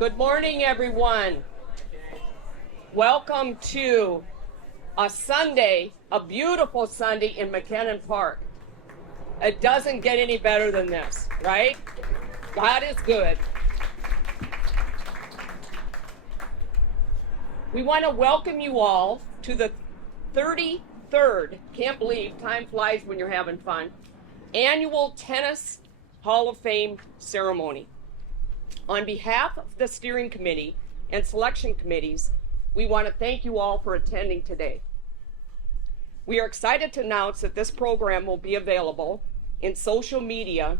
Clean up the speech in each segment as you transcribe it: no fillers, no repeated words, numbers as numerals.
Good morning, everyone. Welcome to a Sunday, a beautiful Sunday in McKinnon Park. It doesn't get any better than this, right? God is good. We want to welcome you all to the 33rd, can't believe time flies when you're having fun, annual Tennis Hall of Fame ceremony. On behalf of the steering committee and selection committees, we want to thank you all for attending today. We are excited to announce that this program will be available in social media,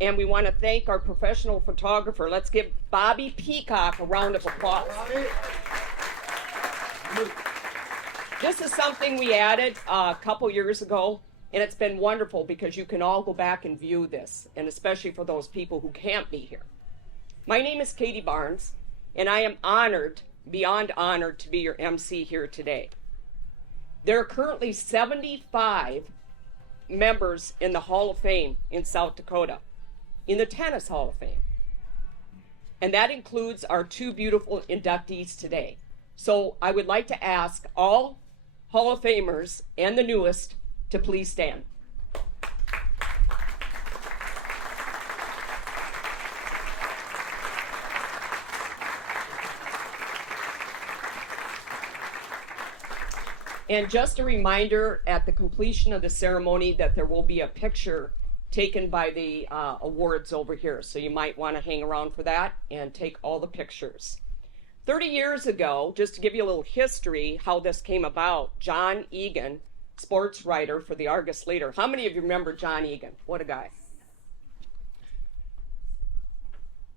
and we want to thank our professional photographer. Let's give Bobby Peacock a round of applause. This is something we added a couple years ago, and it's been wonderful because you can all go back and view this, and especially for those people who can't be here. My name is Katie Barnes, and I am honored, beyond honored, to be your MC here today. There are currently 75 members in the Hall of Fame in South Dakota, in the Tennis Hall of Fame. And that includes our two beautiful inductees today. So I would like to ask all Hall of Famers and the newest to please stand. And just a reminder, at the completion of the ceremony, that there will be a picture taken by the awards over here. So you might want to hang around for that and take all the pictures. 30 years ago, just to give you a little history how this came about, John Egan, sports writer for the Argus Leader. How many of you remember John Egan? What a guy.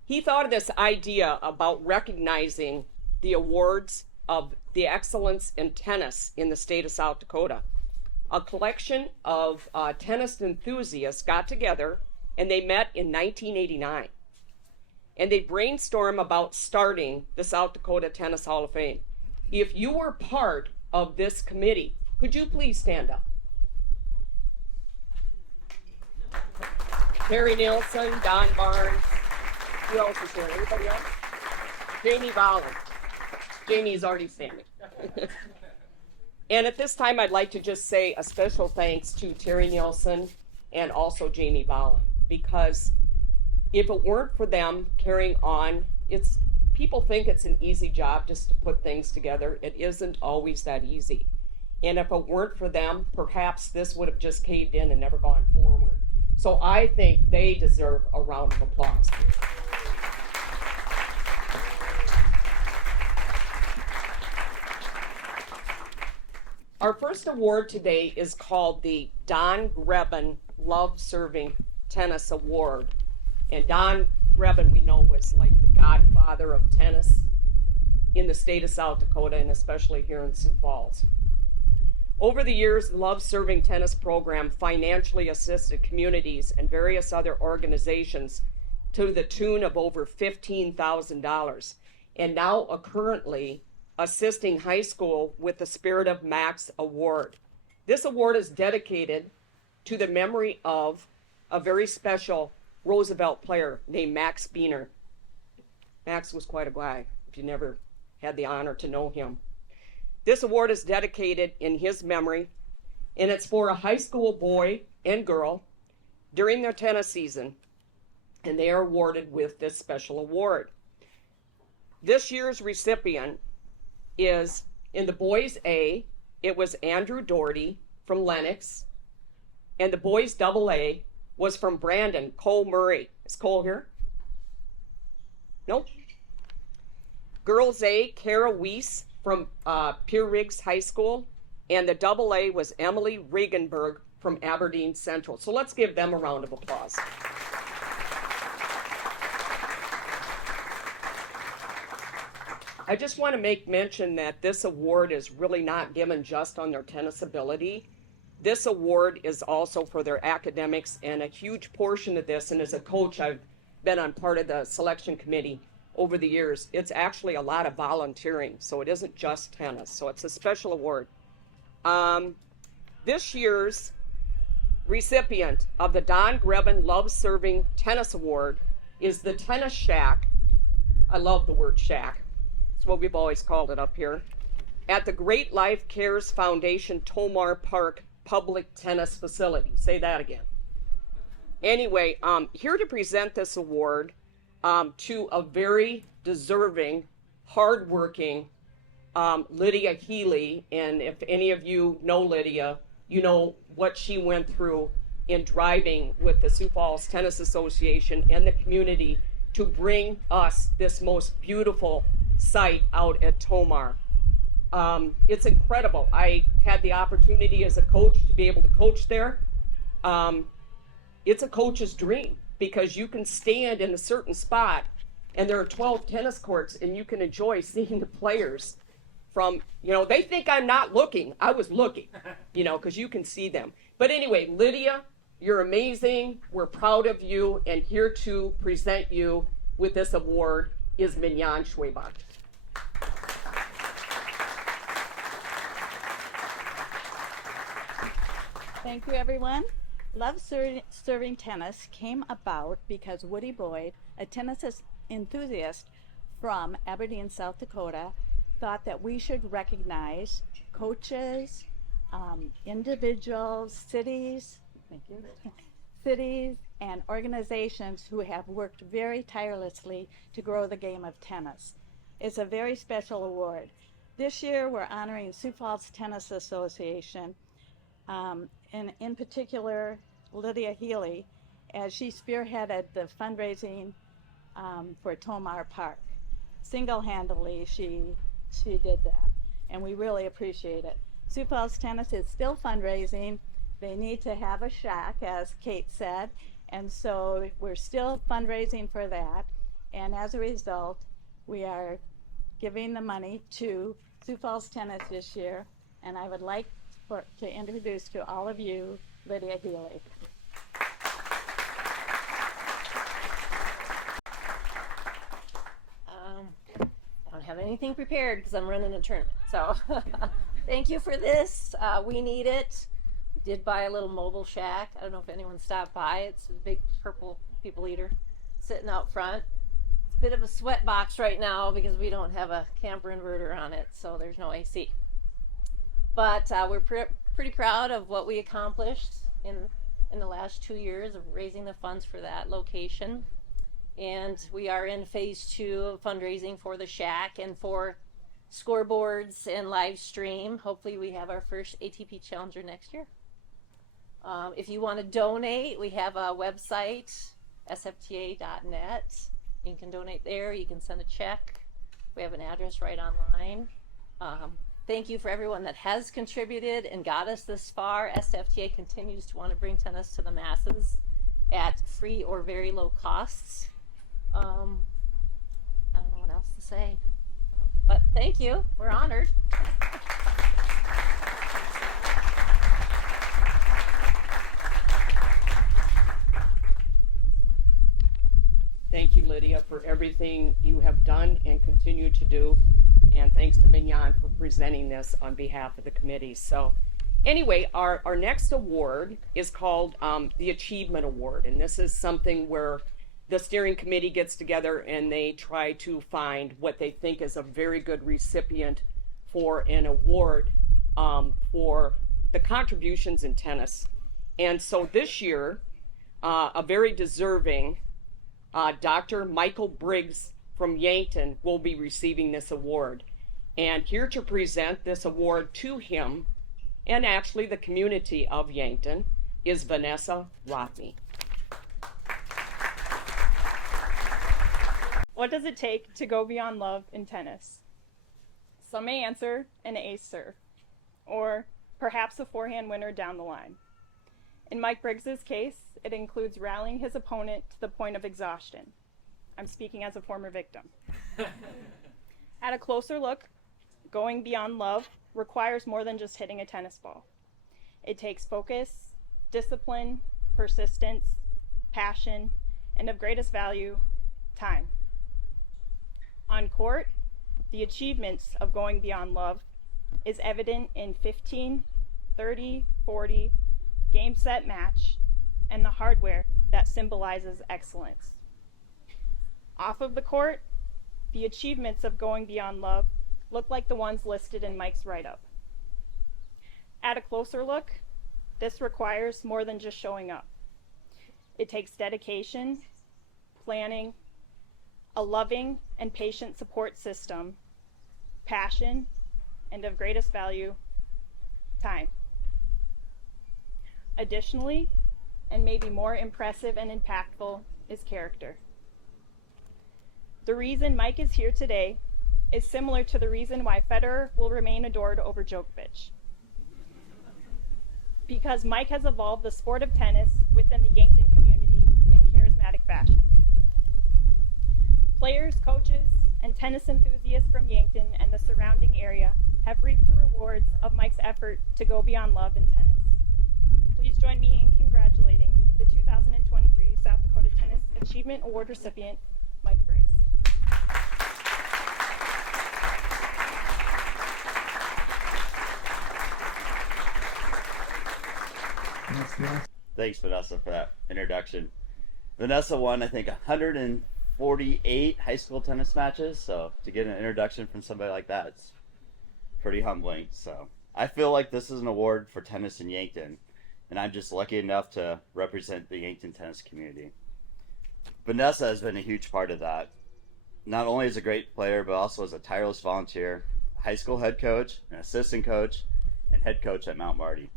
He thought of this idea about recognizing the awards of the excellence in tennis in the state of South Dakota. A collection of tennis enthusiasts got together and they met in 1989. And they brainstormed about starting the South Dakota Tennis Hall of Fame. If you were part of this committee, could you please stand up? Terry Nielsen, Don Barnes, who else is here? Anybody else? Jamie Bolland. Jamie's already standing. And at this time, I'd like to just say a special thanks to Terry Nielsen and also Jamie Bolland, because if it weren't for them carrying on, people think it's an easy job just to put things together. It isn't always that easy. And if it weren't for them, perhaps this would have just caved in and never gone forward. So I think they deserve a round of applause. Our first award today is called the Don Grebin Love Serving Tennis Award. And Don Grebin, we know, was like the godfather of tennis in the state of South Dakota, and especially here in Sioux Falls. Over the years, the Love Serving Tennis program financially assisted communities and various other organizations to the tune of over $15,000, and now currently assisting high school with the Spirit of Max Award. This award is dedicated to the memory of a very special Roosevelt player named Max Beener. Max was quite a guy, if you never had the honor to know him. This award is dedicated in his memory, and it's for a high school boy and girl during their tennis season, and they are awarded with this special award. This year's recipient is, in the boys A, it was Andrew Doherty from Lenox, and the boys double A was from Brandon, Cole Murray. Is Cole here? Nope. Girls A, Kara Weiss from Pier Riggs High School, and the double A was Emily Regenberg from Aberdeen Central. So let's give them a round of applause. I just want to make mention that this award is really not given just on their tennis ability. This award is also for their academics, and a huge portion of this, and as a coach, I've been on part of the selection committee over the years, it's actually a lot of volunteering, so it isn't just tennis. So it's a special award. This year's recipient of the Don Grebin Love Serving Tennis Award is the Tennis Shack I love the word shack. It's what we've always called it up here. At the Great Life Cares Foundation Tomar Park Public Tennis Facility. Say that again. Anyway, here to present this award to a very deserving, hardworking Lydia Healy. And if any of you know Lydia, you know what she went through in driving with the Sioux Falls Tennis Association and the community to bring us this most beautiful site out at Tomar. It's incredible. I had the opportunity as a coach to be able to coach there. It's a coach's dream because you can stand in a certain spot and there are 12 tennis courts and you can enjoy seeing the players from, they think I'm not looking. I was looking, because you can see them. But anyway, Lydia, you're amazing. We're proud of you. And here to present you with this award is Mignon Schwebach. Thank you, everyone. Love Serving Tennis came about because Woody Boyd, a tennis enthusiast from Aberdeen, South Dakota, thought that we should recognize coaches, individuals, cities, cities, and organizations who have worked very tirelessly to grow the game of tennis. It's a very special award. This year, we're honoring Sioux Falls Tennis Association, and in particular, Lydia Healy, as she spearheaded the fundraising for Tomar Park. Single-handedly, she did that, and we really appreciate it. Sioux Falls Tennis is still fundraising. They need to have a shack, as Kate said, and so we're still fundraising for that. And as a result, we are giving the money to Sioux Falls Tennis this year, and I would like to introduce to all of you Lydia Healy. I don't have anything prepared because I'm running a tournament. So thank you for this. We need it. We did buy a little mobile shack. I don't know if anyone stopped by. It's a big purple people eater sitting out front. It's a bit of a sweat box right now because we don't have a camper inverter on it, so there's no AC. But we're pretty proud of what we accomplished in the last 2 years of raising the funds for that location. And we are in phase 2 of fundraising for the shack and for scoreboards and live stream. Hopefully we have our first ATP Challenger next year. If you want to donate, we have a website, sfta.net. You can donate there. You can send a check. We have an address right online. Thank you for everyone that has contributed and got us this far. SFTA continues to want to bring tennis to the masses at free or very low costs. I don't know what else to say, but thank you. We're honored. Thank you, Lydia, for everything you have done and continue to do. And thanks to Mignon for presenting this on behalf of the committee. So anyway, our next award is called the Achievement Award. And this is something where the steering committee gets together and they try to find what they think is a very good recipient for an award for the contributions in tennis. And so this year, a very deserving Dr. Michael Briggs from Yankton will be receiving this award. And here to present this award to him, and actually the community of Yankton, is Vanessa Rodney. What does it take to go beyond love in tennis? Some may answer an ace serve, or perhaps a forehand winner down the line. In Mike Briggs's case, it includes rallying his opponent to the point of exhaustion. I'm speaking as a former victim. At a closer look, going beyond love requires more than just hitting a tennis ball. It takes focus, discipline, persistence, passion, and of greatest value, time. On court, the achievements of going beyond love is evident in 15, 30, 40, game set match, and the hardware that symbolizes excellence. Off of the court, the achievements of Going Beyond Love look like the ones listed in Mike's write-up. At a closer look, this requires more than just showing up. It takes dedication, planning, a loving and patient support system, passion, and of greatest value, time. Additionally, and maybe more impressive and impactful, is character. The reason Mike is here today is similar to the reason why Federer will remain adored over Djokovic. Because Mike has evolved the sport of tennis within the Yankton community in charismatic fashion. Players, coaches, and tennis enthusiasts from Yankton and the surrounding area have reaped the rewards of Mike's effort to go beyond love in tennis. Please join me in congratulating the 2023 South Dakota Tennis Achievement Award recipient, Mike Briggs. Thanks, Vanessa, for that introduction. Vanessa won, I think, 148 high school tennis matches, so to get an introduction from somebody like that, it's pretty humbling. So I feel like this is an award for tennis in Yankton, and I'm just lucky enough to represent the Yankton tennis community. Vanessa has been a huge part of that, not only as a great player, but also as a tireless volunteer, high school head coach, an assistant coach, and head coach at Mount Marty.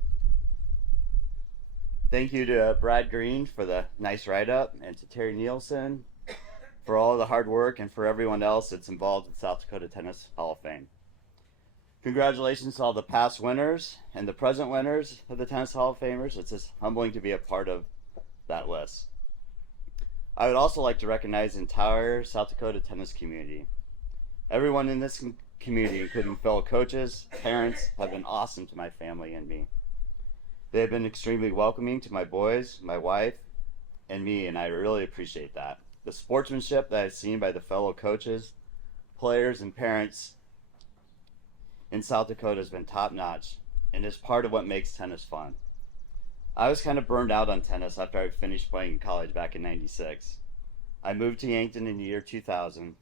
Thank you to Brad Green for the nice write-up, and to Terry Nielsen for all the hard work, and for everyone else that's involved in South Dakota Tennis Hall of Fame. Congratulations to all the past winners and the present winners of the Tennis Hall of Famers. It's just humbling to be a part of that list. I would also like to recognize the entire South Dakota tennis community. Everyone in this community, including fellow coaches, parents, have been awesome to my family and me. They have been extremely welcoming to my boys, my wife, and me, and I really appreciate that. The sportsmanship that I've seen by the fellow coaches, players, and parents in South Dakota has been top-notch, and is part of what makes tennis fun. I was kind of burned out on tennis after I finished playing in college back in '96. I moved to Yankton in the year 2000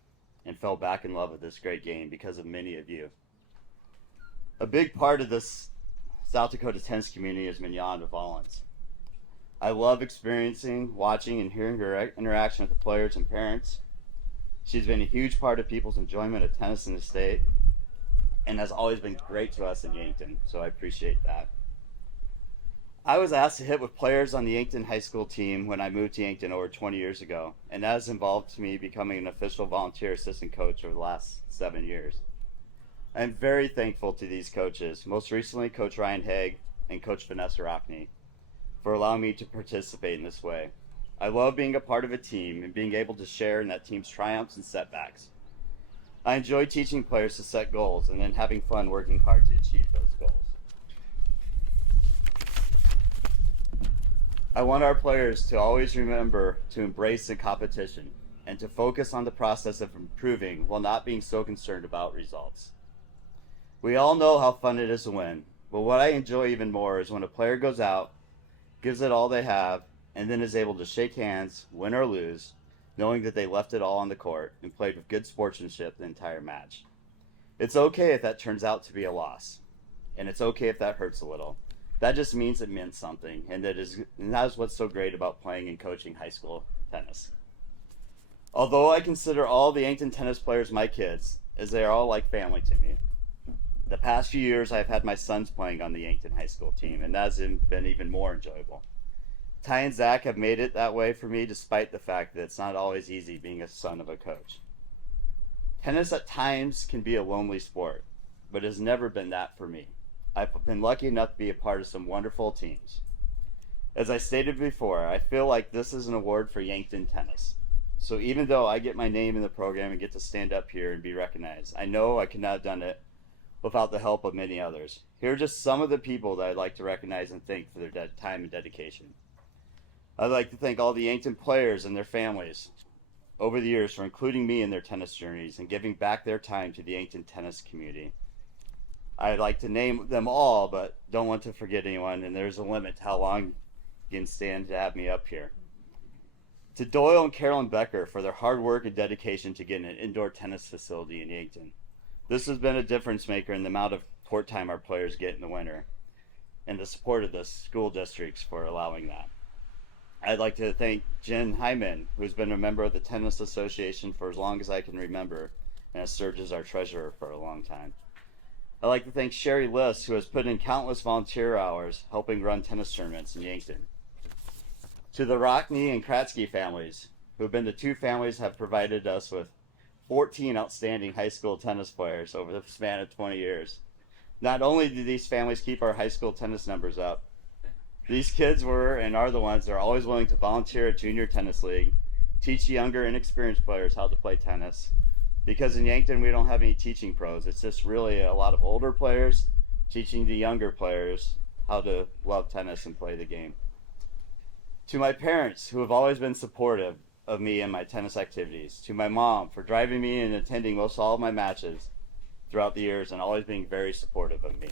and fell back in love with this great game because of many of you. A big part of this South Dakota tennis community is Mignonne Volans. I love experiencing, watching, and hearing her interaction with the players and parents. She's been a huge part of people's enjoyment of tennis in the state, and has always been great to us in Yankton, so I appreciate that. I was asked to hit with players on the Yankton high school team when I moved to Yankton over 20 years ago, and that has involved me becoming an official volunteer assistant coach over the last 7 years. I am very thankful to these coaches, most recently Coach Ryan Haig and Coach Vanessa Rockney, for allowing me to participate in this way. I love being a part of a team and being able to share in that team's triumphs and setbacks. I enjoy teaching players to set goals and then having fun working hard to achieve those goals. I want our players to always remember to embrace the competition and to focus on the process of improving while not being so concerned about results. We all know how fun it is to win, but what I enjoy even more is when a player goes out, gives it all they have, and then is able to shake hands, win or lose, knowing that they left it all on the court and played with good sportsmanship the entire match. It's okay if that turns out to be a loss, and it's okay if that hurts a little. That just means it meant something, and that is what's so great about playing and coaching high school tennis. Although I consider all the Yankton tennis players my kids, as they are all like family to me. The past few years I've had my sons playing on the Yankton high school team, and that has been even more enjoyable. Ty and Zach have made it that way for me, despite the fact that it's not always easy being a son of a coach. Tennis at times can be a lonely sport, but it has never been that for me. I've been lucky enough to be a part of some wonderful teams. As I stated before, I feel like this is an award for Yankton tennis. So even though I get my name in the program and get to stand up here and be recognized, I know I could not have done it without the help of many others. Here are just some of the people that I'd like to recognize and thank for their time and dedication. I'd like to thank all the Yankton players and their families over the years for including me in their tennis journeys and giving back their time to the Yankton tennis community. I'd like to name them all, but don't want to forget anyone, and there's a limit to how long you can stand to have me up here. To Doyle and Carolyn Becker for their hard work and dedication to getting an indoor tennis facility in Yankton. This has been a difference maker in the amount of court time our players get in the winter, and the support of the school districts for allowing that. I'd like to thank Jen Hyman, who's been a member of the Tennis Association for as long as I can remember, and has served as our treasurer for a long time. I'd like to thank Sherry Liss, who has put in countless volunteer hours helping run tennis tournaments in Yankton. To the Rockney and Kratzky families, who have been the two families have provided us with 14 outstanding high school tennis players over the span of 20 years. Not only do these families keep our high school tennis numbers up, these kids were and are the ones that are always willing to volunteer at junior tennis league, teach younger inexperienced players how to play tennis. Because in Yankton we don't have any teaching pros, it's just really a lot of older players teaching the younger players how to love tennis and play the game. To my parents, who have always been supportive of me and my tennis activities. To my mom for driving me and attending most all of my matches throughout the years and always being very supportive of me.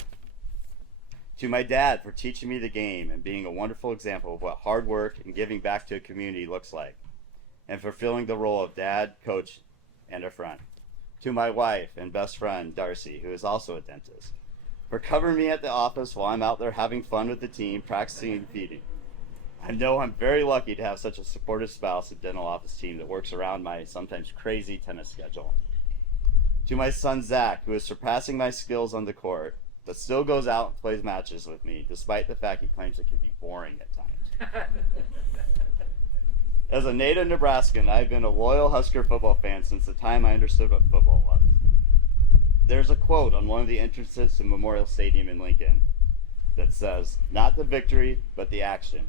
To my dad for teaching me the game and being a wonderful example of what hard work and giving back to a community looks like, and fulfilling the role of dad, coach, and a friend. To my wife and best friend, Darcy, who is also a dentist, for covering me at the office while I'm out there having fun with the team, practicing and feeding. I know I'm very lucky to have such a supportive spouse and dental office team that works around my sometimes crazy tennis schedule. To my son, Zach, who is surpassing my skills on the court, but still goes out and plays matches with me, despite the fact he claims it can be boring at times. As a native Nebraskan, I've been a loyal Husker football fan since the time I understood what football was. There's a quote on one of the entrances to Memorial Stadium in Lincoln that says, "Not the victory, but the action.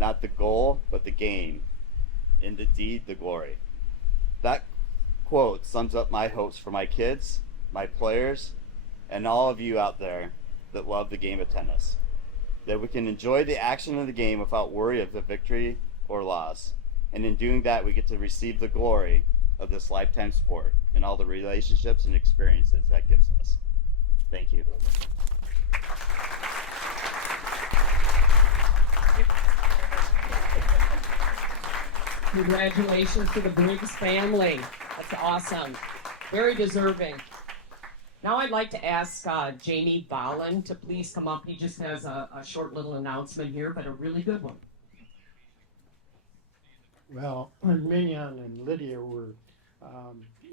Not the goal, but the game. In the deed, the glory." That quote sums up my hopes for my kids, my players, and all of you out there that love the game of tennis. That we can enjoy the action of the game without worry of the victory or loss. And in doing that, we get to receive the glory of this lifetime sport and all the relationships and experiences that gives us. Thank you. Congratulations to the Briggs family. That's awesome. Very deserving. Now I'd like to ask Jamie Bolin to please come up. He just has a short little announcement here, but a really good one. Well, Mignon and Lydia were,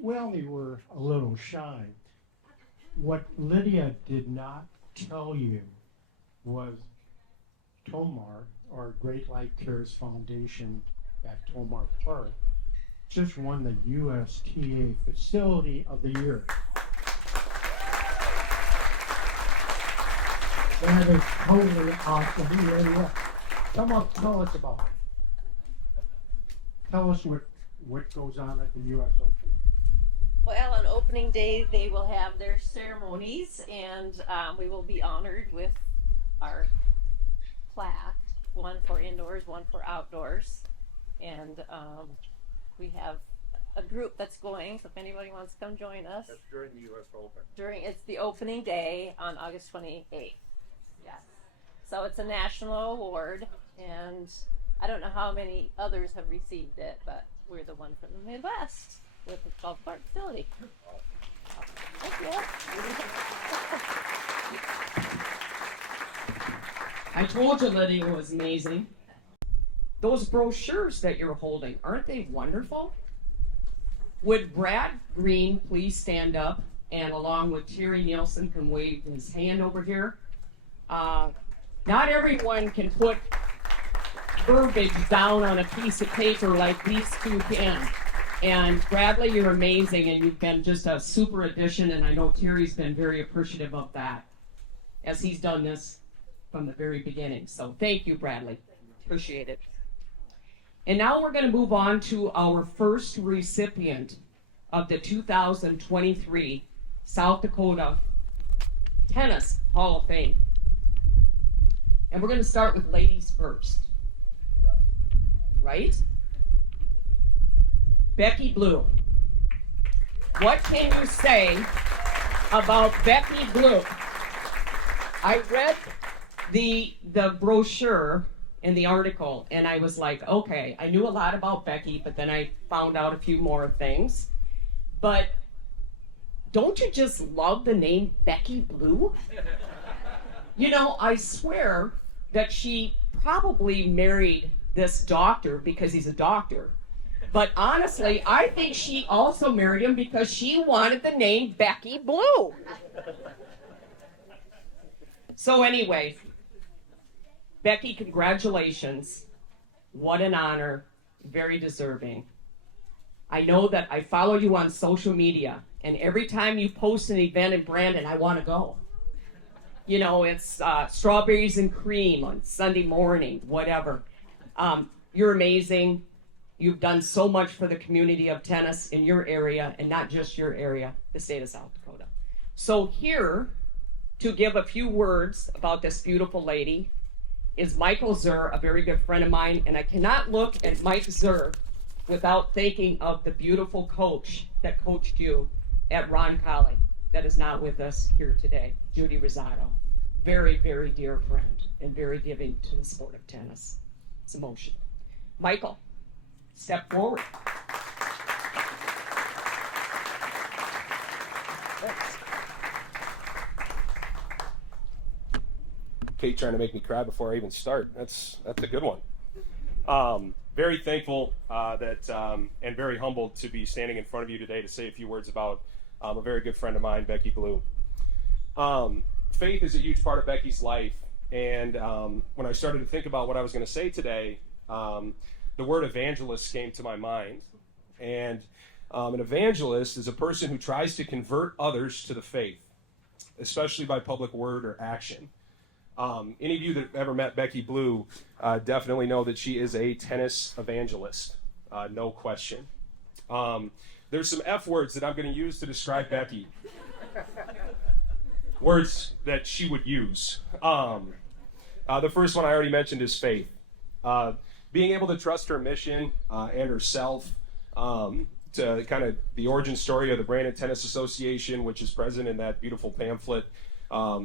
they were a little shy. What Lydia did not tell you was Tomar, or Great Light Cares Foundation at Tomar Park, just won the USTA Facility of the Year. That is totally awesome. Yeah. Come up, tell us about it. Tell us what goes on at the U.S. Open. Well, on opening day, they will have their ceremonies, and we will be honored with our plaque, one for indoors, one for outdoors. And we have a group that's going, so if anybody wants to come join us. That's during the U.S. Open. It's the opening day on August 28th. Yes. So it's a national award, and I don't know how many others have received it, but we're the one from the Midwest with the golf cart facility. Thank you. I told you Lydia was amazing. Those brochures that you're holding, aren't they wonderful? Would Brad Green please stand up, and along with Terry Nielsen can wave his hand over here. Not everyone can put verbiage down on a piece of paper like these two can. And Bradley, you're amazing, and you've been just a super addition, and I know Terry's been very appreciative of that, as he's done this from the very beginning. So thank you, Bradley. Appreciate it. And now we're going to move on to our first recipient of the 2023 South Dakota Tennis Hall of Fame. And we're going to start with ladies first. Right? Becky Blue. What can you say about Becky Blue? I read the brochure, in the article, and I was like, okay, I knew a lot about Becky, but then I found out a few more things. But don't you just love the name Becky Blue? You know, I swear that she probably married this doctor because he's a doctor. But honestly, I think she also married him because she wanted the name Becky Blue. So anyway, Becky, congratulations. What an honor. Very deserving. I know that I follow you on social media, and every time you post an event in Brandon, I want to go. You know, it's strawberries and cream on Sunday morning, whatever. You're amazing. You've done so much for the community of tennis in your area, and not just your area, the state of South Dakota. So here to give a few words about this beautiful lady is Michael Zur, a very good friend of mine, and I cannot look at Mike Zur without thinking of the beautiful coach that coached you at Roncalli that is not with us here today, Judy Rosado. Very, very dear friend and very giving to the sport of tennis. It's emotional. Michael, step forward. Kate trying to make me cry before I even start. That's a good one. Very thankful and very humbled to be standing in front of you today to say a few words about a very good friend of mine, Becky Blue. Faith is a huge part of Becky's life, and when I started to think about what I was going to say today, the word evangelist came to my mind. And an evangelist is a person who tries to convert others to the faith, especially by public word or action. Any of you that have ever met Becky Blue definitely know that she is a tennis evangelist, no question. There's some F words that I'm going to use to describe Becky. Words that she would use. The first one I already mentioned is faith. Being able to trust her mission and herself to kind of the origin story of the Brandon Tennis Association, which is present in that beautiful pamphlet.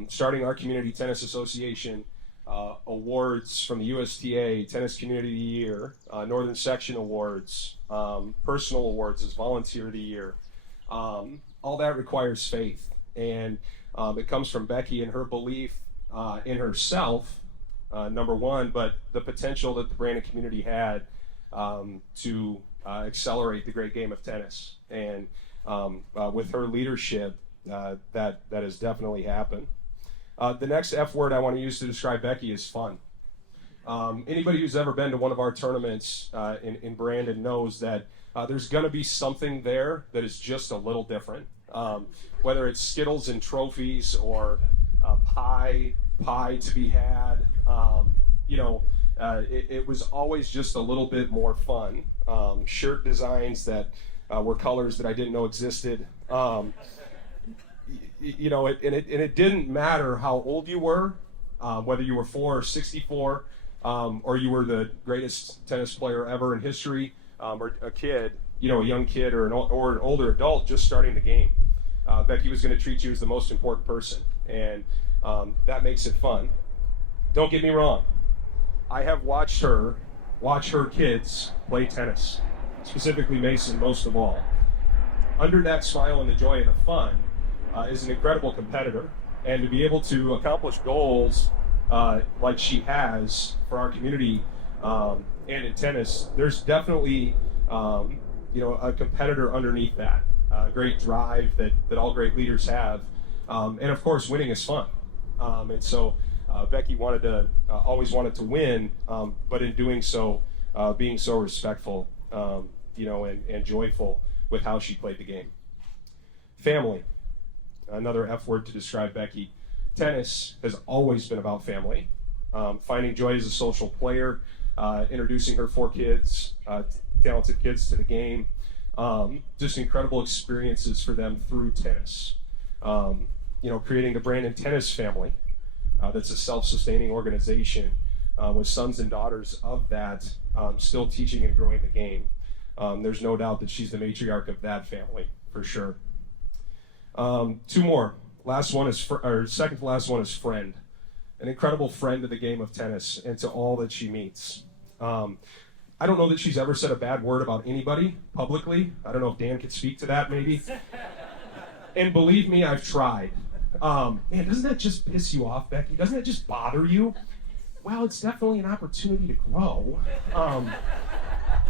Starting our Community Tennis Association, awards from the USTA, Tennis Community of the Year, Northern Section Awards, personal awards as Volunteer of the Year. All that requires faith. And it comes from Becky and her belief in herself, number one, but the potential that the Brandon community had to accelerate the great game of tennis. And with her leadership, that has definitely happened. The next F word I want to use to describe Becky is fun. Anybody who's ever been to one of our tournaments in Brandon knows that there's going to be something there that is just a little different. Whether it's Skittles and trophies or pie to be had, it was always just a little bit more fun. Shirt designs that were colors that I didn't know existed. It didn't matter how old you were, whether you were 4 or 64, or you were the greatest tennis player ever in history, or a kid, a young kid or an older adult just starting the game. Becky was going to treat you as the most important person, and that makes it fun. Don't get me wrong. I have watched her kids play tennis, specifically Mason most of all. Under that smile and the joy and the fun is an incredible competitor, and to be able to accomplish goals like she has for our community and in tennis, there's definitely a competitor underneath that. Great drive that all great leaders have, and of course winning is fun. And so Becky always wanted to win, but in doing so, being so respectful, and joyful with how she played the game. Family, another F word to describe Becky. Tennis has always been about family. Finding joy as a social player, introducing her 4 kids, talented kids to the game. Just incredible experiences for them through tennis. Creating the Brandon Tennis Family, that's a self-sustaining organization with sons and daughters of that, still teaching and growing the game. There's no doubt that she's the matriarch of that family, for sure. 2 more. Second to last one is friend. an incredible friend to the game of tennis and to all that she meets. I don't know that she's ever said a bad word about anybody publicly. I don't know if Dan could speak to that maybe. And believe me, I've tried. Man, doesn't that just piss you off, Becky? Doesn't that just bother you? Well, it's definitely an opportunity to grow.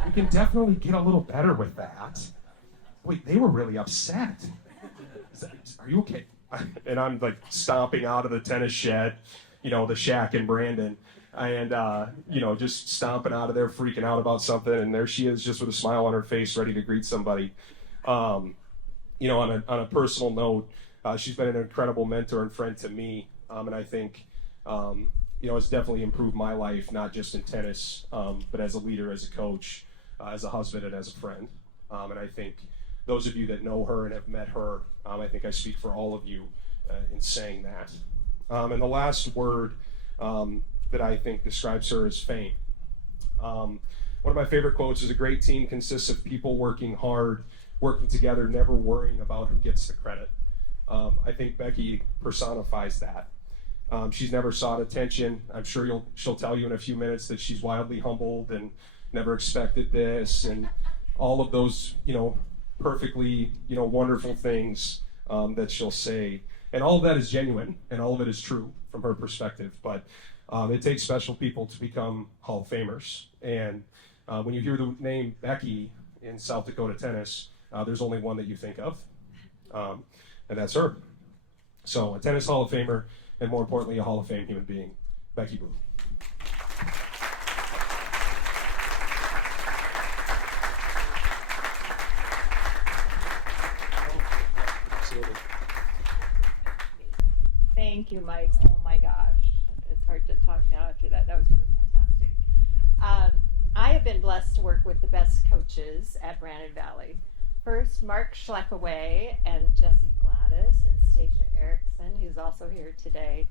We can definitely get a little better with that. Wait, they were really upset. Are you okay? And I'm like stomping out of the tennis shed, the Shaq and Brandon, and just stomping out of there, freaking out about something. And there she is, just with a smile on her face, ready to greet somebody. On a personal note, she's been an incredible mentor and friend to me, and I think it's definitely improved my life, not just in tennis, but as a leader, as a coach, as a husband, and as a friend. And I think those of you that know her and have met her, I think I speak for all of you in saying that. And the last word that I think describes her is fame. One of my favorite quotes is, "A great team consists of people working hard, working together, never worrying about who gets the credit." I think Becky personifies that. She's never sought attention. I'm sure she'll tell you in a few minutes that she's wildly humbled and never expected this, and all of those, perfectly, wonderful things that she'll say. And all of that is genuine, and all of it is true from her perspective. But it takes special people to become Hall of Famers. And when you hear the name Becky in South Dakota tennis, there's only one that you think of, and that's her. So a tennis Hall of Famer, and more importantly, a Hall of Fame human being, Becky Booth. Thank you, Mike. Oh my gosh. It's hard to talk now after that. That was really fantastic. I have been blessed to work with the best coaches at Brandon Valley. First, Mark Schleckaway and Jesse Gladys and Stacia Erickson, who's also here today.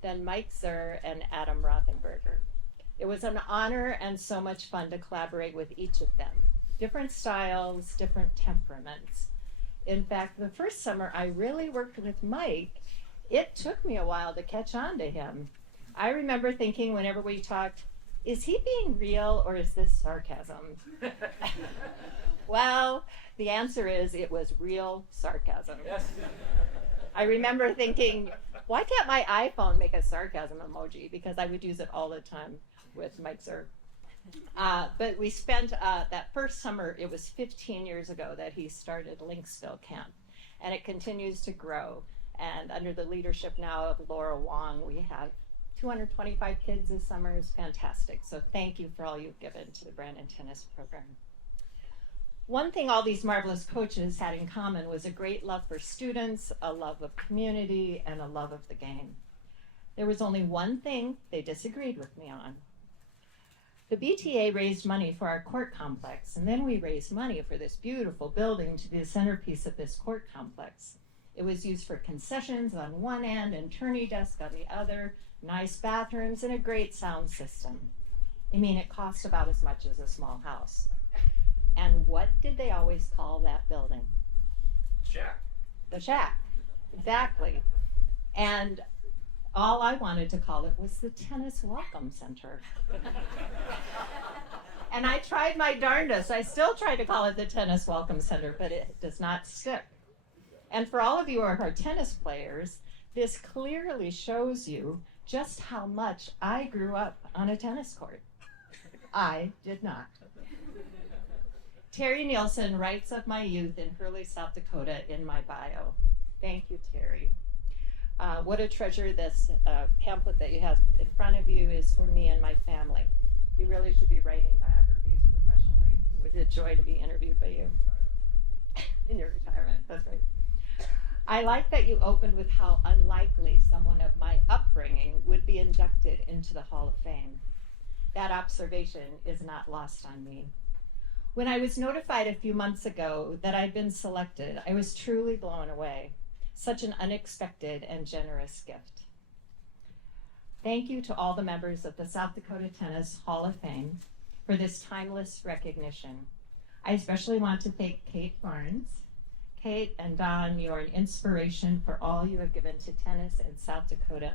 Then Mike Zur and Adam Rothenberger. It was an honor and so much fun to collaborate with each of them. Different styles, different temperaments. In fact, the first summer I really worked with Mike, it took me a while to catch on to him. I remember thinking whenever we talked, is he being real or is this sarcasm? Well, the answer is it was real sarcasm. Yes. I remember thinking, why can't my iPhone make a sarcasm emoji? Because I would use it all the time with Mike Zur. But we spent that first summer, it was 15 years ago that he started Lynxville Camp, and it continues to grow. And under the leadership now of Laura Wong, we have 225 kids this summer. Is fantastic. So thank you for all you've given to the Brandon Tennis Program. One thing all these marvelous coaches had in common was a great love for students, a love of community, and a love of the game. There was only one thing they disagreed with me on. The BTA raised money for our court complex, and then we raised money for this beautiful building to be the centerpiece of this court complex. It was used for concessions on one end and tourney desk on the other, nice bathrooms, and a great sound system. I mean, it cost about as much as a small house. And what did they always call that building? Shack. The Shack. Exactly. And all I wanted to call it was the Tennis Welcome Center. And I tried my darndest. I still try to call it the Tennis Welcome Center, but it does not stick. And for all of you who are tennis players, this clearly shows you just how much I grew up on a tennis court. I did not. Terry Nielsen writes of my youth in Hurley, South Dakota in my bio. Thank you, Terry. What a treasure this pamphlet that you have in front of you is for me and my family. You really should be writing biographies professionally. It would be a joy to be interviewed by you in your retirement. That's right. I like that you opened with how unlikely someone of my upbringing would be inducted into the Hall of Fame. That observation is not lost on me. When I was notified a few months ago that I'd been selected, I was truly blown away. Such an unexpected and generous gift. Thank you to all the members of the South Dakota Tennis Hall of Fame for this timeless recognition. I especially want to thank Kate Barnes. Kate and Don, you're an inspiration for all you have given to tennis in South Dakota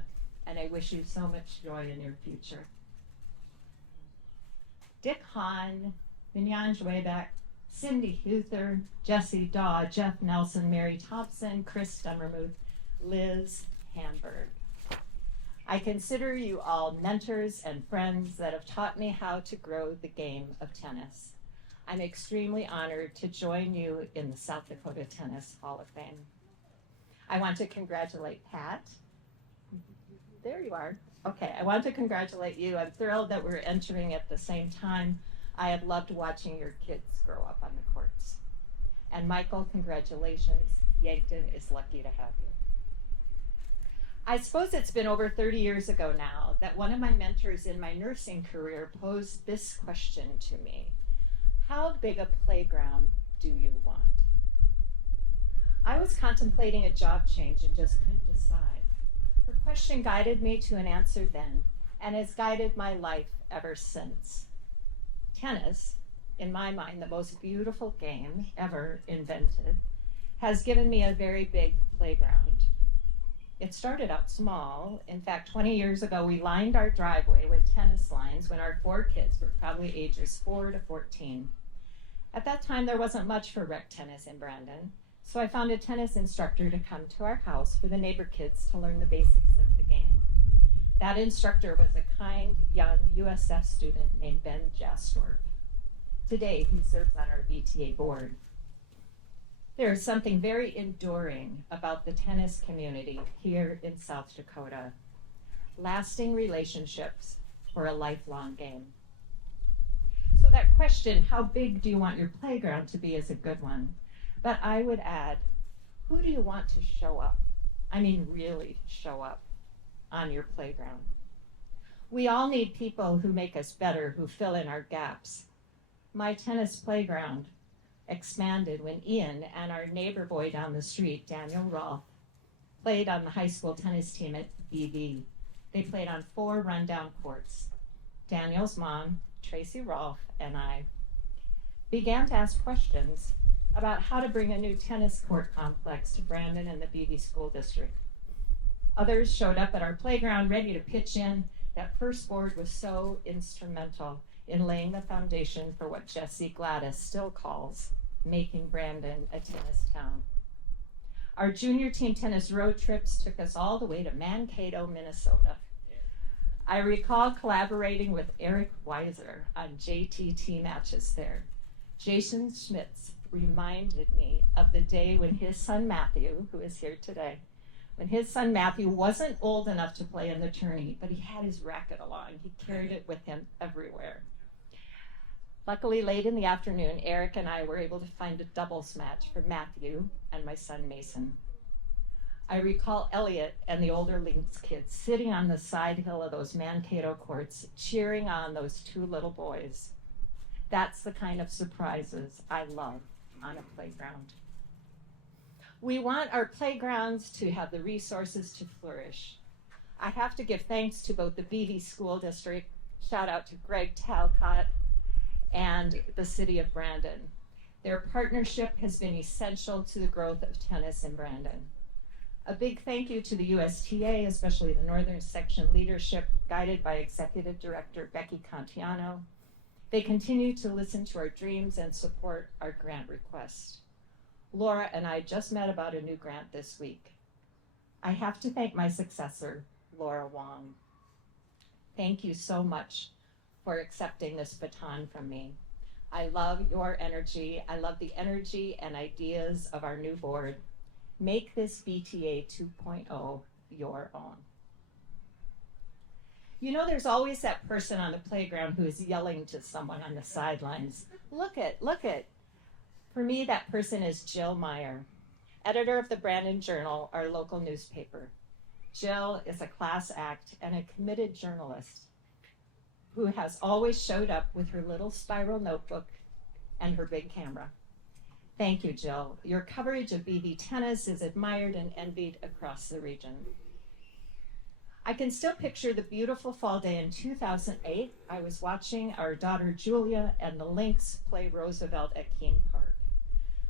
and I wish you so much joy in your future. Dick Hahn, Mignon Joebeck, Cindy Huther, Jesse Daw, Jeff Nelson, Mary Thompson, Chris Stemmermuth, Liz Hamburg. I consider you all mentors and friends that have taught me how to grow the game of tennis. I'm extremely honored to join you in the South Dakota Tennis Hall of Fame. I want to congratulate Pat. There you are. Okay, I want to congratulate you. I'm thrilled that we're entering at the same time. I have loved watching your kids grow up on the courts. And Michael, congratulations. Yankton is lucky to have you. I suppose it's been over 30 years ago now that one of my mentors in my nursing career posed this question to me. How big a playground do you want? I was contemplating a job change and just couldn't decide. Her question guided me to an answer then, and has guided my life ever since. Tennis, in my mind, the most beautiful game ever invented, has given me a very big playground. It started out small. In fact, 20 years ago, we lined our driveway with tennis lines when our 4 kids were probably ages 4 to 14. At that time, there wasn't much for rec tennis in Brandon, so I found a tennis instructor to come to our house for the neighbor kids to learn the basics of the game. That instructor was a kind, young USF student named Ben Jastorf. Today, he serves on our BTA board. There is something very enduring about the tennis community here in South Dakota. Lasting relationships for a lifelong game. So that question, how big do you want your playground to be, is a good one. But I would add, who do you want to show up? I mean, really show up on your playground. We all need people who make us better, who fill in our gaps. My tennis playground expanded when Ian and our neighbor boy down the street, Daniel Rolfe, played on the high school tennis team at BV. They played on 4 rundown courts. Daniel's mom, Tracy Rolfe, and I began to ask questions about how to bring a new tennis court complex to Brandon and the BV School District. Others showed up at our playground ready to pitch in. That first board was so instrumental in laying the foundation for what Jesse Gladys still calls making Brandon a tennis town. Our junior team tennis road trips took us all the way to Mankato, Minnesota. I recall collaborating with Eric Weiser on JTT matches there. Jason Schmitz reminded me of the day when his son Matthew, who is here today, when his son Matthew wasn't old enough to play in the tourney, but he had his racket along. He carried it with him everywhere. Luckily, late in the afternoon, Eric and I were able to find a doubles match for Matthew and my son Mason. I recall Elliot and the older Lynx kids sitting on the side hill of those Mankato courts, cheering on those 2 little boys. That's the kind of surprises I love on a playground. We want our playgrounds to have the resources to flourish. I have to give thanks to both the BV School District, shout out to Greg Talcott, and the City of Brandon. Their partnership has been essential to the growth of tennis in Brandon. A big thank you to the USTA, especially the Northern Section leadership, guided by Executive Director Becky Contiano. They continue to listen to our dreams and support our grant requests. Laura and I just met about a new grant this week. I have to thank my successor, Laura Wong. Thank you so much for accepting this baton from me. I love your energy. I love the energy and ideas of our new board. Make this BTA 2.0 your own. You know, there's always that person on the playground who is yelling to someone on the sidelines. Look it. For me, that person is Jill Meyer, editor of the Brandon Journal, our local newspaper. Jill is a class act and a committed journalist who has always showed up with her little spiral notebook and her big camera. Thank you, Jill. Your coverage of BV tennis is admired and envied across the region. I can still picture the beautiful fall day in 2008. I was watching our daughter Julia and the Lynx play Roosevelt at Keene Park.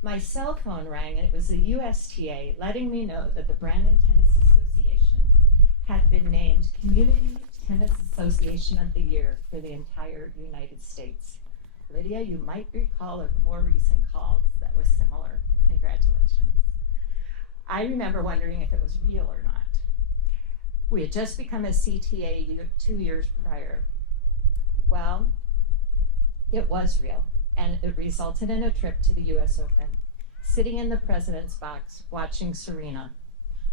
My cell phone rang and it was the USTA letting me know that the Brandon Tennis Association had been named Community Tennis Association of the Year for the entire United States. Lydia, you might recall a more recent call that was similar. Congratulations. I remember wondering if it was real or not. We had just become a CTA 2 years prior. Well, it was real, and it resulted in a trip to the US Open, sitting in the president's box watching Serena.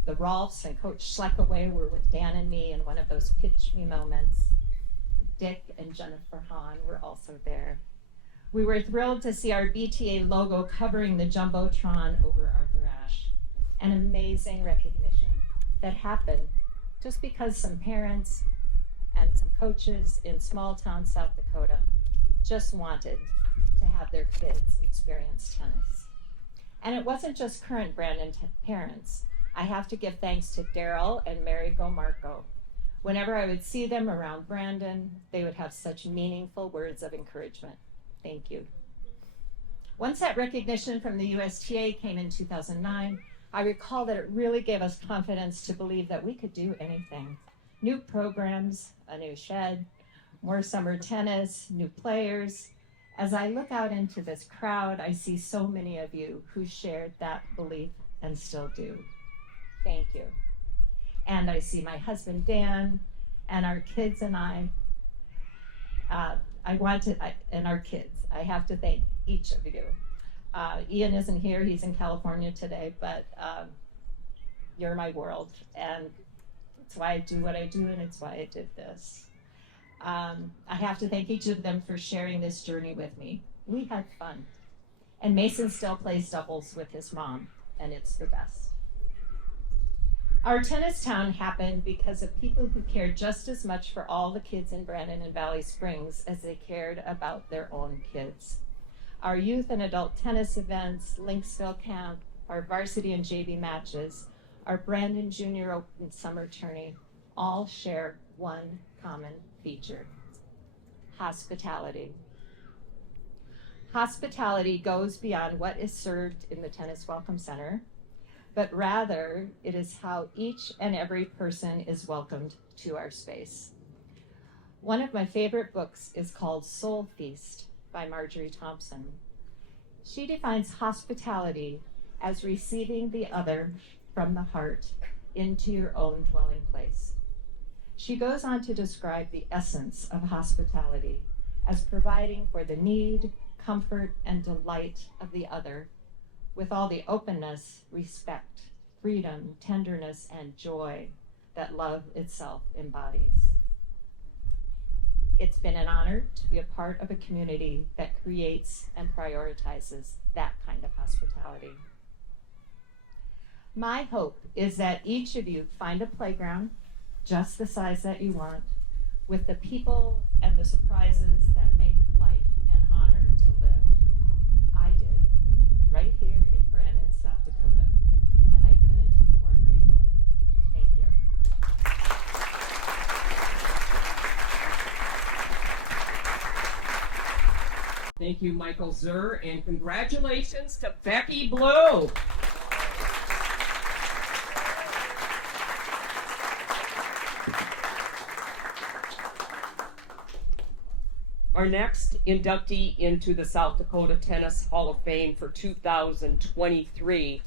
The Rolfs and Coach Schleckaway were with Dan and me in one of those pitch me moments. Dick and Jennifer Hahn were also there. We were thrilled to see our BTA logo covering the Jumbotron over Arthur Ashe. An amazing recognition that happened just because some parents and some coaches in small town South Dakota just wanted to have their kids experience tennis. And it wasn't just current Brandon parents. I have to give thanks to Daryl and Mary Gomarco. Whenever I would see them around Brandon, they would have such meaningful words of encouragement. Thank you. Once that recognition from the USTA came in 2009, I recall that it really gave us confidence to believe that we could do anything. New programs, a new shed, more summer tennis, new players. As I look out into this crowd, I see so many of you who shared that belief and still do. Thank you. And I see my husband, Dan, and our kids and I. And our kids. I have to thank each of you. Ian isn't here, he's in California today, but you're my world. And it's why I do what I do, and it's why I did this. I have to thank each of them for sharing this journey with me. We had fun. And Mason still plays doubles with his mom, and it's the best. Our tennis town happened because of people who cared just as much for all the kids in Brandon and Valley Springs as they cared about their own kids. Our youth and adult tennis events, Lynxville Camp, our varsity and JV matches, our Brandon Junior Open Summer Tourney, all share one common feature: hospitality. Hospitality goes beyond what is served in the Tennis Welcome Center, but rather it is how each and every person is welcomed to our space. One of my favorite books is called Soul Feast by Marjorie Thompson. She defines hospitality as receiving the other from the heart into your own dwelling place. She goes on to describe the essence of hospitality as providing for the need, comfort, and delight of the other with all the openness, respect, freedom, tenderness, and joy that love itself embodies. It's been an honor to be a part of a community that creates and prioritizes that kind of hospitality. My hope is that each of you find a playground just the size that you want, with the people and the surprises that make life an honor to live. I did, right here in Brandon, South Dakota, and I couldn't be more grateful. Thank you. Thank you, Michael Zur, and congratulations to Becky Blue. Our next inductee into the South Dakota Tennis Hall of Fame for 2023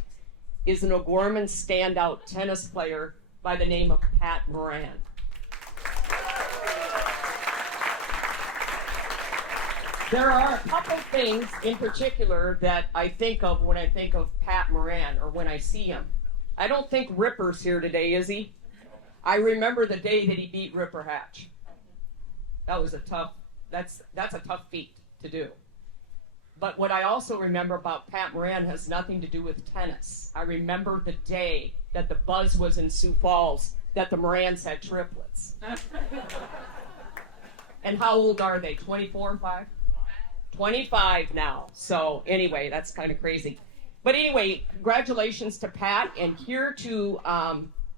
is an O'Gorman standout tennis player by the name of Pat Moran. There are a couple things in particular that I think of when I think of Pat Moran or when I see him. I don't think Ripper's here today, is he? I remember the day that he beat Ripper Hatch. That was that's a tough feat to do. But what I also remember about Pat Moran has nothing to do with tennis. I remember the day that the buzz was in Sioux Falls that the Morans had triplets. And how old are they? 24 or 5? 25 now. So anyway, that's kind of crazy. But anyway, congratulations to Pat. And here to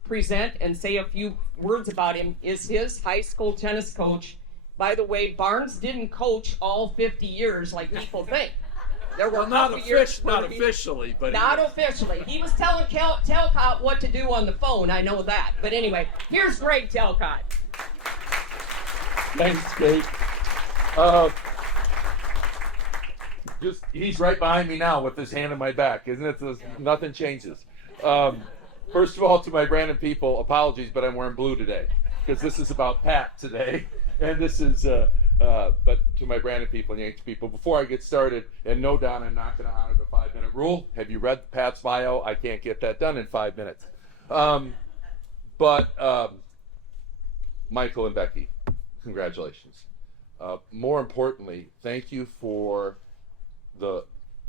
present and say a few words about him is his high school tennis coach. By the way, Barnes didn't coach all 50 years like people think. There were Well, not a couple years not where he- officially, but Not officially. He was telling Talcott what to do on the phone. I know that. But anyway, here's Greg Talcott. Thanks, Kate. Just he's right behind me now with his hand on my back, isn't it? Nothing changes. First of all, to my Brandon people, apologies, but I'm wearing blue today because this is about Pat today, and this is. But to my Brandon people and Yankees people, before I get started, and no, Don, I'm not going to honor the 5-minute rule. Have you read Pat's bio? I can't get that done in 5 minutes. Michael and Becky, congratulations. More importantly, thank you for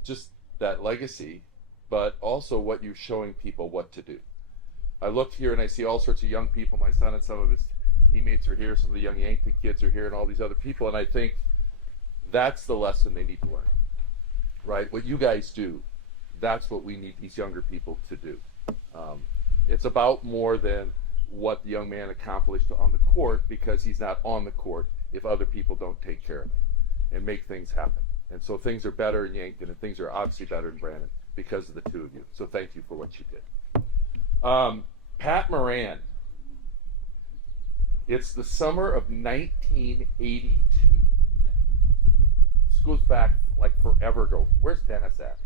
just that legacy, but also what you're showing people what to do. I look here and I see all sorts of young people. My son and some of his teammates are here. Some of the young Yankton kids are here, and all these other people. And I think that's the lesson they need to learn, right? What you guys do, that's what we need these younger people to do. It's about more than what the young man accomplished on the court, because he's not on the court if other people don't take care of it and make things happen. And so things are better in Yankton, and things are obviously better in Brandon because of the two of you. So thank you for what you did. Pat Moran. It's the summer of 1982. This goes back like forever ago. Where's Dennis at?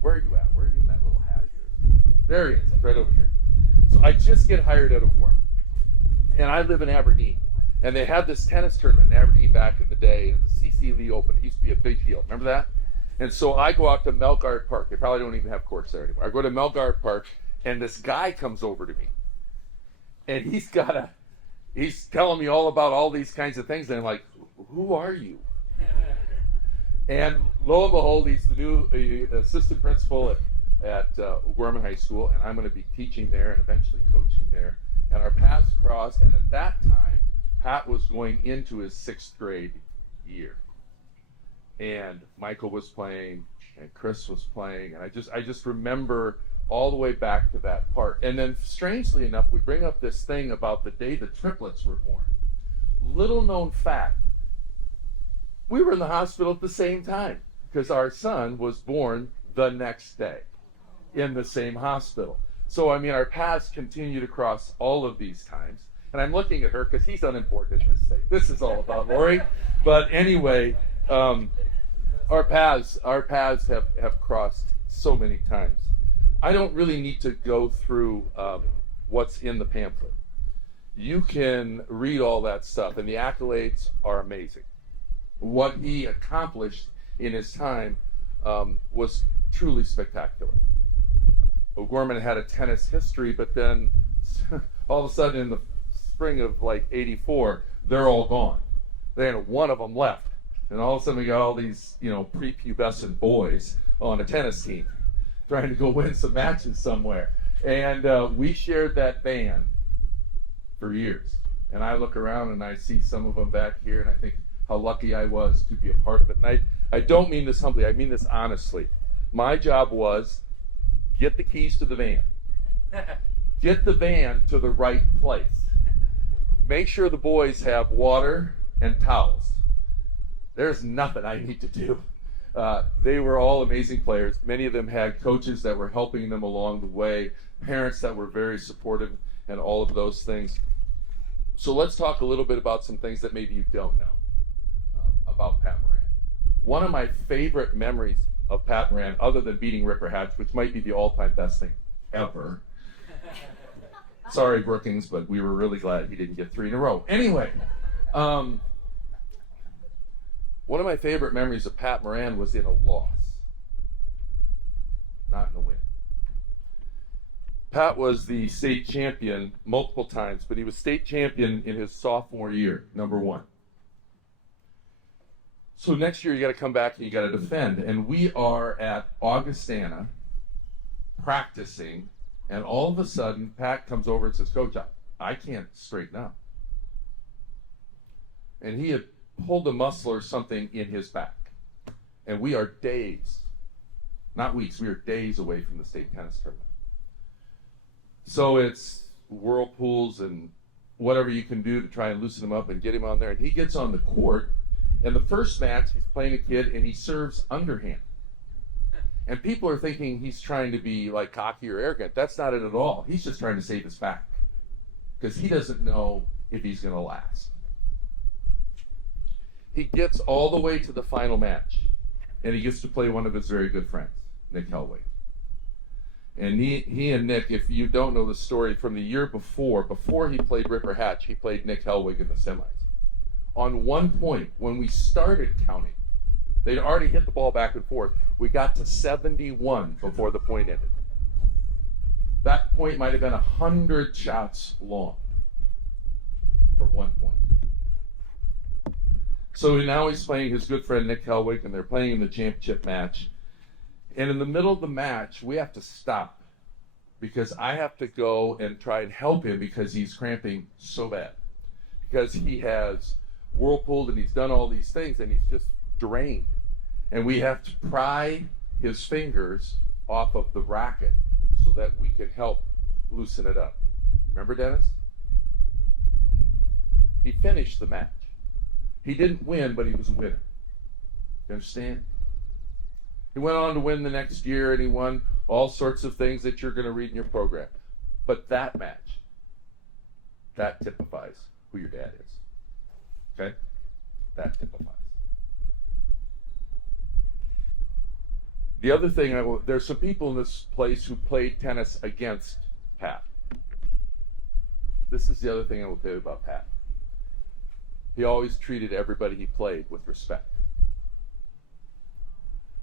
Where are you at? Where are you in that little hat of yours? There he is, right over here. So I just get hired out of Gorman, and I live in Aberdeen. And they had this tennis tournament in Aberdeen back in the day, and the CC Lee Open. It used to be a big deal. Remember that? And so I go out to Melgard Park. They probably don't even have courts there anymore. I go to Melgard Park, and this guy comes over to me, and he's telling me all about all these kinds of things, and I'm like, who are you? And lo and behold, he's the new assistant principal at O'Gorman High School, and I'm going to be teaching there and eventually coaching there. And our paths crossed, and at that time, Pat was going into his 6th grade year. And Michael was playing, and Chris was playing, and I just remember all the way back to that part. And then, strangely enough, we bring up this thing about the day the triplets were born. Little known fact, we were in the hospital at the same time because our son was born the next day in the same hospital. So, I mean, our paths continue to cross all of these times. And I'm looking at her because he's unimportant in this thing. This is all about Lori. But anyway, our paths have crossed so many times. I don't really need to go through what's in the pamphlet. You can read all that stuff, and the accolades are amazing. What he accomplished in his time was truly spectacular. O'Gorman had a tennis history, but then all of a sudden in the spring of like '84, they're all gone. They had one of them left, and all of a sudden we got all these, prepubescent boys on a tennis team trying to go win some matches somewhere. And we shared that van for years. And I look around and I see some of them back here, and I think how lucky I was to be a part of it. And I don't mean this humbly, I mean this honestly. My job was get the keys to the van. Get the van to the right place. Make sure the boys have water and towels. There's nothing I need to do. They were all amazing players. Many of them had coaches that were helping them along the way, parents that were very supportive, and all of those things. So let's talk a little bit about some things that maybe you don't know about Pat Moran. One of my favorite memories of Pat Moran, other than beating Ripper Hatch, which might be the all-time best thing ever. Sorry, Brookings, but we were really glad he didn't get 3 in a row. Anyway, one of my favorite memories of Pat Moran was in a loss, not in a win. Pat was the state champion multiple times, but he was state champion in his sophomore year, #1. So next year you got to come back and you got to defend. And we are at Augustana practicing, and all of a sudden Pat comes over and says, "Coach, I can't straighten up." And he had pulled a muscle or something in his back. And we are days, not weeks, we are days away from the state tennis tournament. So it's whirlpools and whatever you can do to try and loosen him up and get him on there. And he gets on the court, and the first match, he's playing a kid, and he serves underhand. And people are thinking he's trying to be like cocky or arrogant. That's not it at all. He's just trying to save his back because he doesn't know if he's going to last. He gets all the way to the final match, and he gets to play one of his very good friends, Nick Hellwig. And he and Nick, if you don't know the story from the year before he played Ripper Hatch, he played Nick Hellwig in the semis. On one point, when we started counting, they'd already hit the ball back and forth. We got to 71 before the point ended. That point might have been 100 shots long for 1 point. So now he's playing his good friend Nick Hellwig, and they're playing in the championship match. And in the middle of the match, we have to stop because I have to go and try and help him because he's cramping so bad. Because he has whirlpooled and he's done all these things and he's just drained. And we have to pry his fingers off of the racket so that we can help loosen it up. Remember, Dennis? He finished the match. He didn't win, but he was a winner. You understand? He went on to win the next year, and he won all sorts of things that you're going to read in your program. But that match, that typifies who your dad is. Okay? That typifies. The other thing, there's some people in this place who played tennis against Pat. This is the other thing I will tell you about Pat. He always treated everybody he played with respect.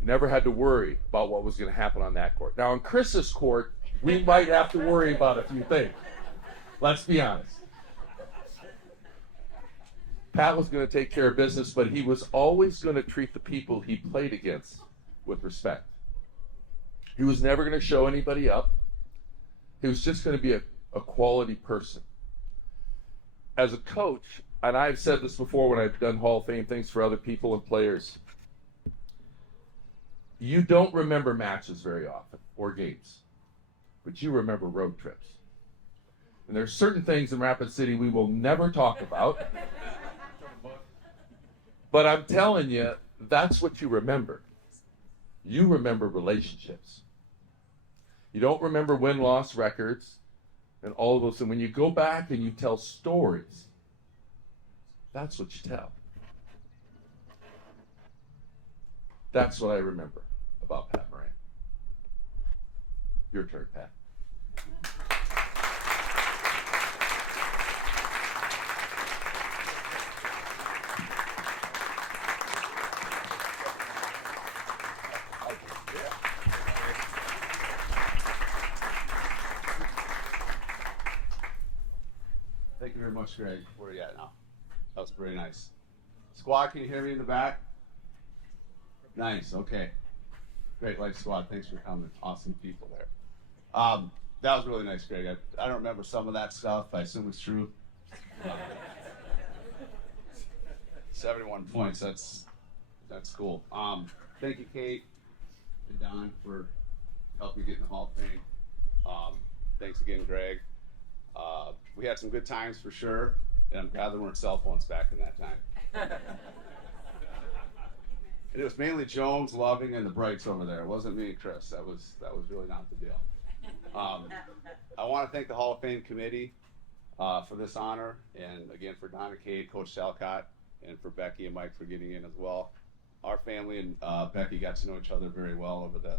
Never had to worry about what was going to happen on that court. Now, on Chris's court, we might have to worry about a few things. Let's be honest. Pat was going to take care of business, but he was always going to treat the people he played against with respect. He was never going to show anybody up. He was just going to be a quality person. As a coach, and I've said this before when I've done Hall of Fame things for other people and players, you don't remember matches very often or games, but you remember road trips. And there's certain things in Rapid City we will never talk about. But I'm telling you, that's what you remember. You remember relationships. You don't remember win-loss records and all of those. And when you go back and you tell stories, that's what you tell. That's what I remember about Pat Moran. Your turn, Pat. Thank you very much, Greg. Where are you at now? That was very nice. Squad, can you hear me in the back? Nice, okay. Great Life Squad, thanks for coming. Awesome people there. That was really nice, Greg. I don't remember some of that stuff. I assume it's true. 71 points, that's cool. Thank you, Kate and Don, for helping me get in the Hall of Fame. Thanks again, Greg. We had some good times for sure, and I'm glad there weren't cell phones back in that time. And it was mainly Jones, Loving, and the Brights over there. It wasn't me and Chris. That was really not the deal. I want to thank the Hall of Fame committee for this honor, and again for Don and Kate, Coach Salcott, and for Becky and Mike for getting in as well. Our family and Becky got to know each other very well over the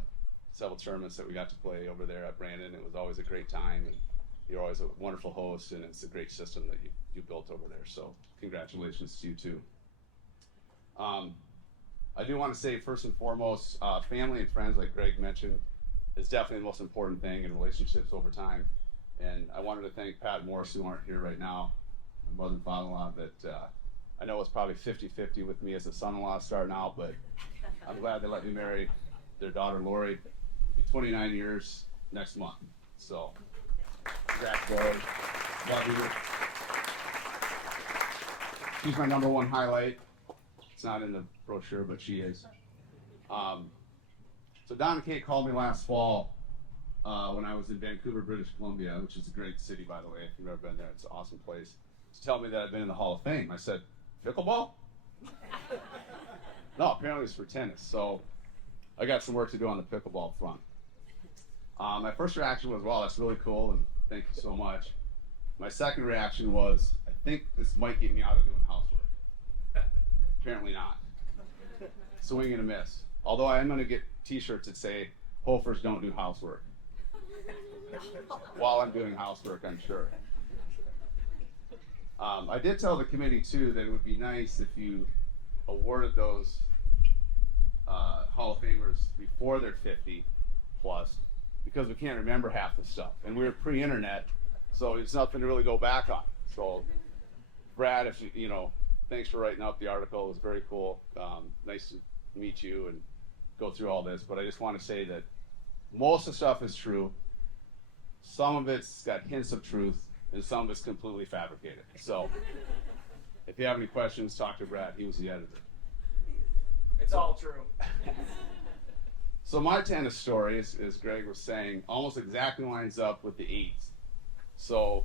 several tournaments that we got to play over there at Brandon. It was always a great time, and you're always a wonderful host, and it's a great system that you built over there. So congratulations to you too. I do want to say first and foremost, family and friends, like Greg mentioned, is definitely the most important thing in relationships over time. And I wanted to thank Pat Morris, who aren't here right now, my mother and father-in-law, that I know it's probably 50-50 with me as a son-in-law starting out, but I'm glad they let me marry their daughter, Lori. It'll be 29 years next month. So, congrats, Lori. Love you. She's my number one highlight. It's not in the brochure, but she is. So Don and Kate called me last fall when I was in Vancouver, British Columbia, which is a great city, by the way. If you've ever been there, it's an awesome place. To tell me that I've been in the Hall of Fame. I said, pickleball? No, apparently it's for tennis. So I got some work to do on the pickleball front. My first reaction was, wow, that's really cool, and thank you so much. My second reaction was, I think this might get me out of doing housework. Apparently not. Swing and a miss. Although I am going to get t-shirts that say, Hofers don't do housework. While I'm doing housework, I'm sure. I did tell the committee, too, that it would be nice if you awarded those Hall of Famers before they're 50 plus, because we can't remember half the stuff. And we were pre-internet, so there's nothing to really go back on. So, Brad, if you know, thanks for writing up the article. It was very cool. Nice to meet you and go through all this. But I just want to say that most of the stuff is true. Some of it's got hints of truth, and some of it's completely fabricated. So, if you have any questions, talk to Brad. He was the editor. It's all true. So my tennis story, as Greg was saying, almost exactly lines up with the 80s. So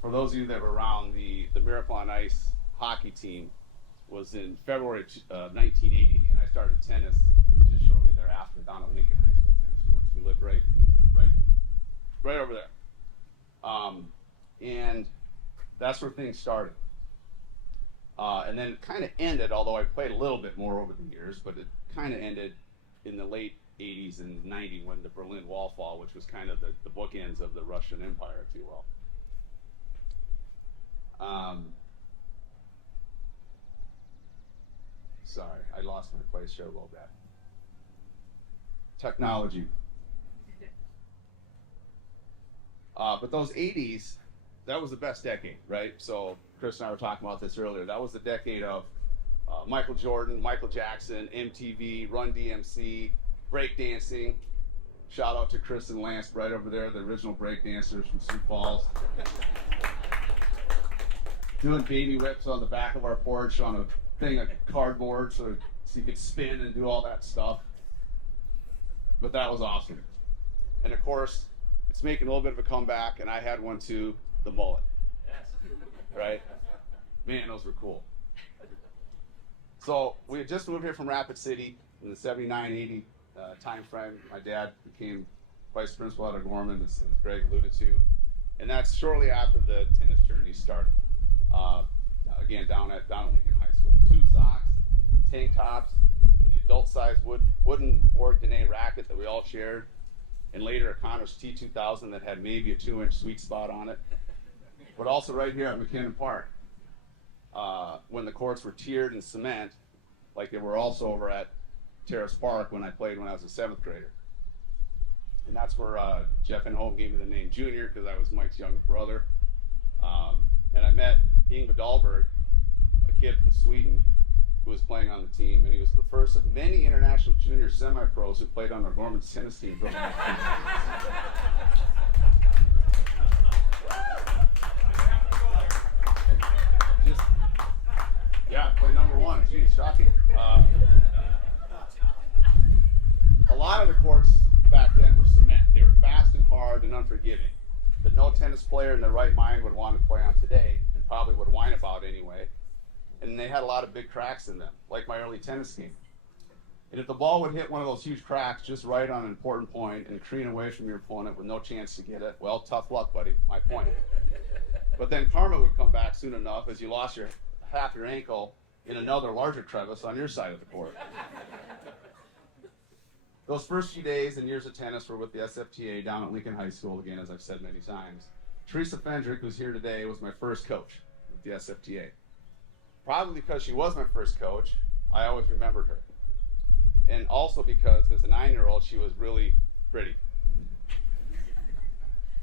for those of you that were around, the Miracle on Ice hockey team was in February 1980, and I started tennis just shortly thereafter down at Lincoln High School tennis courts. We lived right over there. And that's where things started. And then it kind of ended, although I played a little bit more over the years, but it kind of ended in the late 80s and 90 when the Berlin Wall fell, which was kind of the bookends of the Russian Empire, if you will. Sorry, I lost my place here a little bit. Technology. But those 80s, that was the best decade, right? So Chris and I were talking about this earlier. That was the decade of Michael Jordan, Michael Jackson, MTV, Run DMC, breakdancing. Shout out to Chris and Lance right over there, the original breakdancers from Sioux Falls. Doing baby whips on the back of our porch on a thing of cardboard so you could spin and do all that stuff. But that was awesome. And of course, it's making a little bit of a comeback, and I had one too, the mullet. Yes. Right? Man, those were cool. So we had just moved here from Rapid City in the 79-80 time frame. My dad became vice principal at O'Gorman, as Greg alluded to. And that's shortly after the tennis journey started. Again, down at Lincoln High School. Tube socks, and tank tops, and the adult-sized wooden Borg Dene racket that we all shared. And later a Connors T2000 that had maybe a 2-inch sweet spot on it. But also right here at McKinnon Park, when the courts were tiered in cement, like they were also over at Terrace Park when I played when I was a 7th grader. And that's where Jeff Enholm gave me the name Junior, because I was Mike's younger brother. And I met Ingvar Dahlberg, a kid from Sweden, who was playing on the team, and he was the first of many international junior semi-pros who played on O'Gorman's tennis team. Yeah, played number 1. Geez, shocking. A lot of the courts back then were cement. They were fast and hard and unforgiving that no tennis player in their right mind would want to play on today, and probably would whine about anyway. And they had a lot of big cracks in them, like my early tennis game. And if the ball would hit one of those huge cracks just right on an important point and careen away from your opponent with no chance to get it, well, tough luck, buddy, my point. But then karma would come back soon enough as you lost half your ankle in another larger crevice on your side of the court. Those first few days and years of tennis were with the SFTA down at Lincoln High School, again, as I've said many times. Teresa Fendrick, who's here today, was my first coach with the SFTA. Probably because she was my first coach, I always remembered her. And also because as a 9-year-old, she was really pretty.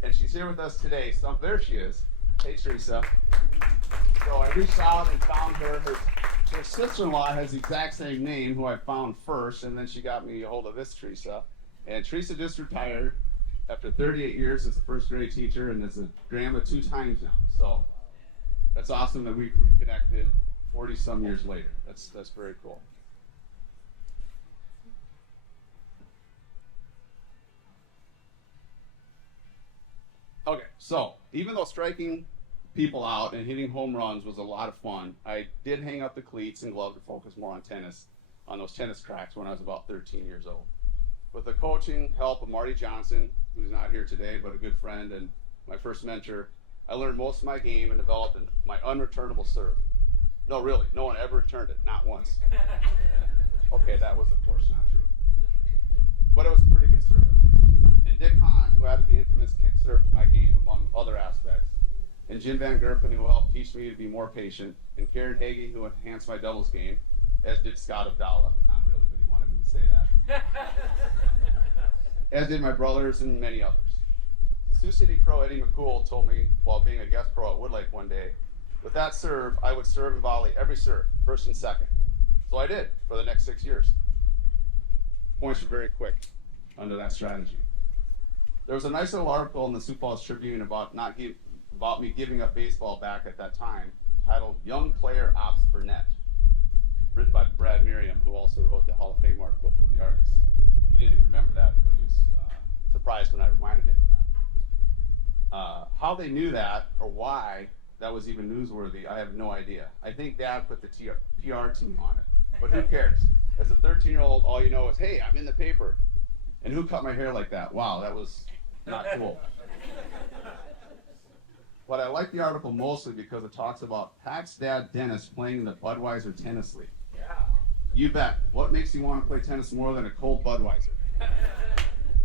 And she's here with us today. So there she is. Hey, Teresa. So I reached out and found her. Her sister-in-law has the exact same name, who I found first, and then she got me a hold of this Teresa. And Teresa just retired after 38 years as a first grade teacher and as a grandma 2 times now. So that's awesome that we reconnected 40-some years later. That's very cool. Okay, so even though striking people out and hitting home runs was a lot of fun, I did hang up the cleats and glove to focus more on tennis. on those tennis cracks when I was about 13 years old. With the coaching help of Marty Johnson, who's not here today, but a good friend and my first mentor, I learned most of my game and developed my unreturnable serve. No, really, no one ever returned it, not once. Okay, that was of course not true. But it was a pretty good serve at least. And Dick Hahn, who added the infamous kick serve to my game among other aspects, and Jim Van Gerpen, who helped teach me to be more patient, and Karen Hagee, who enhanced my doubles game, as did Scott Abdallah. Not really, but he wanted me to say that. As did my brothers and many others. Sioux City Pro Eddie McCool told me while being a guest pro at Woodlake one day, with that serve, I would serve and volley every serve, first and second. So I did for the next 6 years. Points were very quick under that strategy. There was a nice little article in the Sioux Falls Tribune about me giving up baseball back at that time, titled "Young Player Opts for Net," written by Brad Merriam, who also wrote the Hall of Fame article from the Argus. He didn't even remember that, but he was surprised when I reminded him of that. How they knew that or why that was even newsworthy, I have no idea. I think Dad put the PR team on it, but who cares? As a 13-year-old, all you know is, hey, I'm in the paper. And who cut my hair like that? Wow, that was not cool. But I like the article mostly because it talks about Pat's dad, Dennis, playing in the Budweiser Tennis League. Yeah. You bet. What makes you want to play tennis more than a cold Budweiser?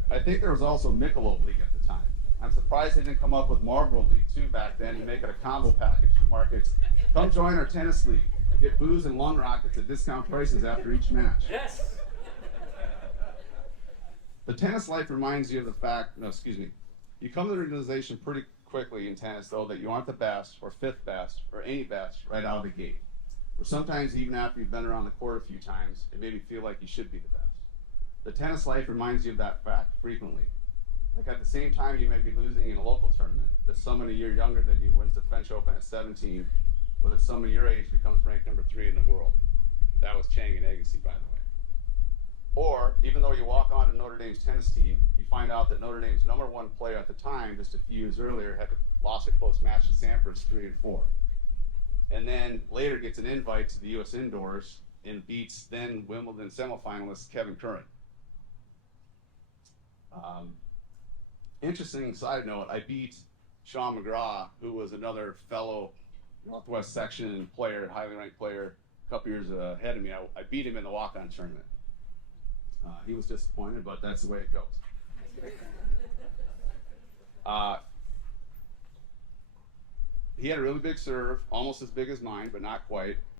I think there was also Michelob League at the time. I'm surprised they didn't come up with Marlboro League too back then and make it a combo package to markets. Come join our tennis league. Get booze and lung rockets at discount prices after each match. Yes. The tennis life reminds you of the fact, you come to the realization pretty quickly in tennis though that you aren't the best or fifth best or any best right out of the gate. Or sometimes even after you've been around the court a few times, it made me feel like you should be the best. The tennis life reminds you of that fact frequently. Like at the same time you may be losing in a local tournament, that someone a year younger than you wins the French Open at 17, or that someone your age becomes ranked number 3 in the world. That was Chang and Agassi, by the way. Or, even though you walk on to Notre Dame's tennis team, you find out that Notre Dame's #1 player at the time, just a few years earlier, had lost a close match to Sampras 3-4. And then later gets an invite to the U.S. Indoors and beats then Wimbledon semifinalist Kevin Curran. Interesting side note, I beat Sean McGraw, who was another fellow Northwest section player, highly ranked player, a couple years ahead of me. I beat him in the walk-on tournament. He was disappointed, but that's the way it goes. He had a really big serve, almost as big as mine, but not quite.